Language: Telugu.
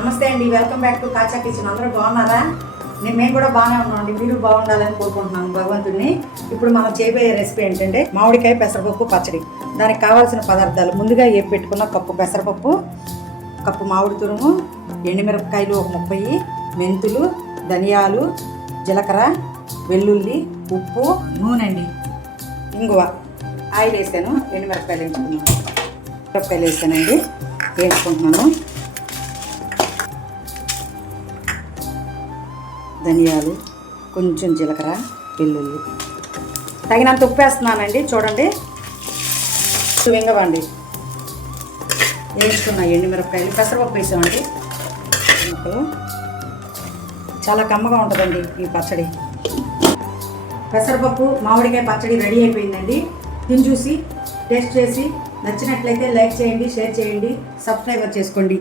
నమస్తే అండి, వెల్కమ్ బ్యాక్ టు కాచా కిచెన్. అందరూ బాగున్నారా? మేము కూడా బాగానే ఉన్నామండి. మీరు బాగుండాలని కోరుకుంటున్నాను భగవంతుడిని. ఇప్పుడు మనం చేయబోయే రెసిపీ ఏంటంటే మామిడికాయ పెసరపప్పు పచ్చడి. దానికి కావాల్సిన పదార్థాలు ముందుగా వేపి పెట్టుకున్న కప్పు పెసరపప్పు, కప్పు మామిడి తురుము, ఎండుమిరపకాయలు ఒక 30, మెంతులు, ధనియాలు, జీలకర్ర, వెల్లుల్లి, ఉప్పు, నూనె అండి, ఇంగువ, ఆయిల్ వేసాను, ఎండుమిరపకాయలు వేయించుకున్నాను, మిరపకాయలు వేసానండి, వేయించుకుంటున్నాను, ధనియాలు, కొంచెం జీలకర్ర, వెల్లుల్లి, తగినంత ఉప్పు వేస్తున్నానండి. చూడండి, ఇంగవండి, వేయించుకున్న ఎండుమిరపకాయలు, పెసరపప్పు వేసామండి. ముక్కలు చాలా కమ్మగా ఉంటుందండి ఈ పచ్చడి. పెసరపప్పు మామిడికాయ పచ్చడి రెడీ అయిపోయిందండి. దీన్ని చూసి టేస్ట్ చేసి నచ్చినట్లయితే లైక్ చేయండి, షేర్ చేయండి, సబ్స్క్రైబర్ చేసుకోండి.